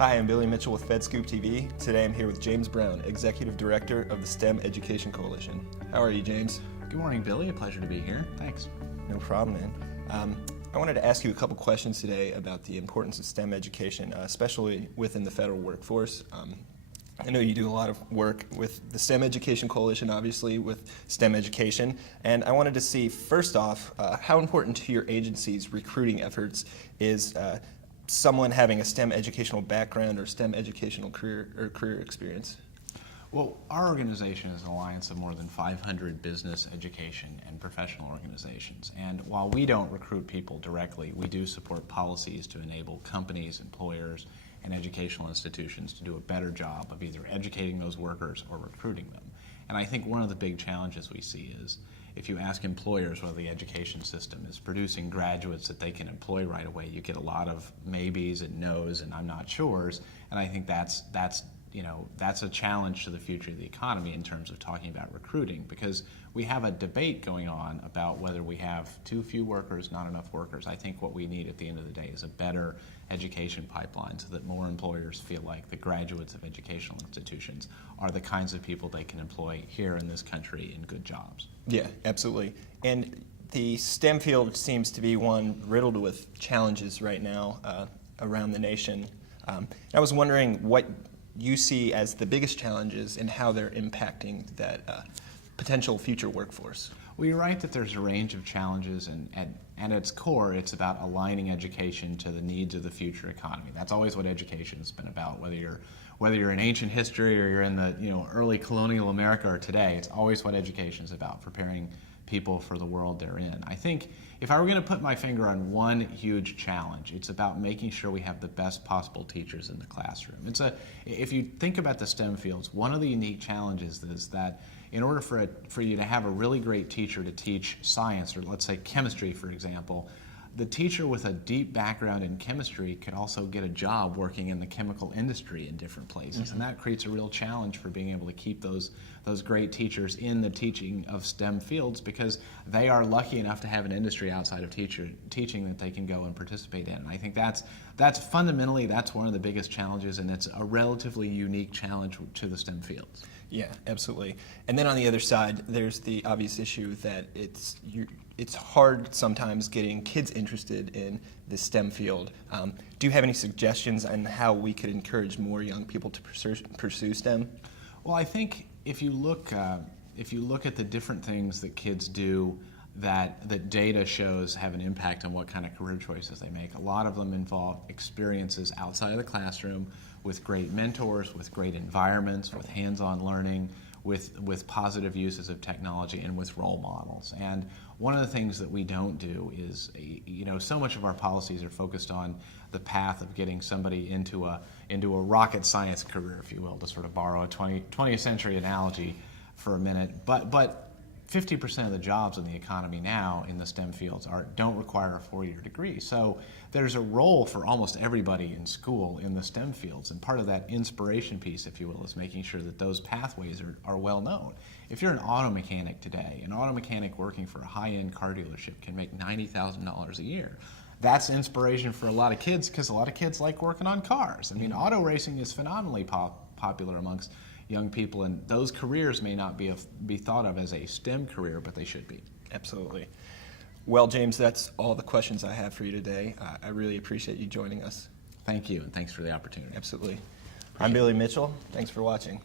Hi, I'm Billy Mitchell with FedScoop TV. Today I'm here with James Brown, Executive Director of the STEM Education Coalition. How are you, James? Good morning, Billy. A pleasure to be here. Thanks. No problem, man. I wanted to ask you a couple questions today about the importance of STEM education, especially within the federal workforce. I know you do a lot of work with the STEM Education Coalition, obviously, with STEM education, and I wanted to see, first off, how important to your agency's recruiting efforts is someone having a STEM educational background or STEM educational career experience? Well, our organization is an alliance of more than 500 business, education, and professional organizations. And while we don't recruit people directly, we do support policies to enable companies, employers, and educational institutions to do a better job of either educating those workers or recruiting them. And I think one of the big challenges we see is if you ask employers whether the education system is producing graduates that they can employ right away, you get a lot of maybes and no's and I'm not sure's. And I think that's a challenge to the future of the economy in terms of talking about recruiting, because we have a debate going on about whether we have too few workers, not enough workers. I think what we need at the end of the day is a better education pipeline so that more employers feel like the graduates of educational institutions are the kinds of people they can employ here in this country in good jobs. Yeah, absolutely. And the STEM field seems to be one riddled with challenges right now around the nation. I was wondering what you see as the biggest challenges and how they're impacting that potential future workforce. Well, you're right that there's a range of challenges, and at its core, it's about aligning education to the needs of the future economy. That's always what education's been about, whether you're in ancient history or you're in the early colonial America or today. It's always what education is about, preparing people for the world they're in. I think if I were going to put my finger on one huge challenge, it's about making sure we have the best possible teachers in the classroom. If you think about the STEM fields, one of the unique challenges is that in order for you to have a really great teacher to teach science, or let's say chemistry, for example, the teacher with a deep background in chemistry could also get a job working in the chemical industry in different places. Mm-hmm. And that creates a real challenge for being able to keep those great teachers in the teaching of STEM fields, because they are lucky enough to have an industry outside of teaching that they can go and participate in. And I think that's fundamentally one of the biggest challenges, and it's a relatively unique challenge to the STEM fields. Yeah, absolutely. And then on the other side, there's the obvious issue that it's hard sometimes getting kids interested in the STEM field. Do you have any suggestions on how we could encourage more young people to pursue STEM? Well, I think if you look at the different things that kids do that data shows have an impact on what kind of career choices they make, a lot of them involve experiences outside of the classroom with great mentors, with great environments, with hands-on learning, with positive uses of technology, and with role models. And one of the things that we don't do is, so much of our policies are focused on the path of getting somebody into a rocket science career, if you will, to sort of borrow a 20th century analogy for a minute. But 50% of the jobs in the economy now in the STEM fields don't require a 4-year degree. So there's a role for almost everybody in school in the STEM fields, and part of that inspiration piece, if you will, is making sure that those pathways are well known. If you're an auto mechanic today, an auto mechanic working for a high-end car dealership can make $90,000 a year. That's inspiration for a lot of kids, because a lot of kids like working on cars. I mean, auto racing is phenomenally popular amongst young people, and those careers may not be thought of as a STEM career, but they should be. Absolutely. Well, James, that's all the questions I have for you today. I really appreciate you joining us. Thank you, and thanks for the opportunity. Absolutely. I'm Billy Mitchell. Thanks for watching.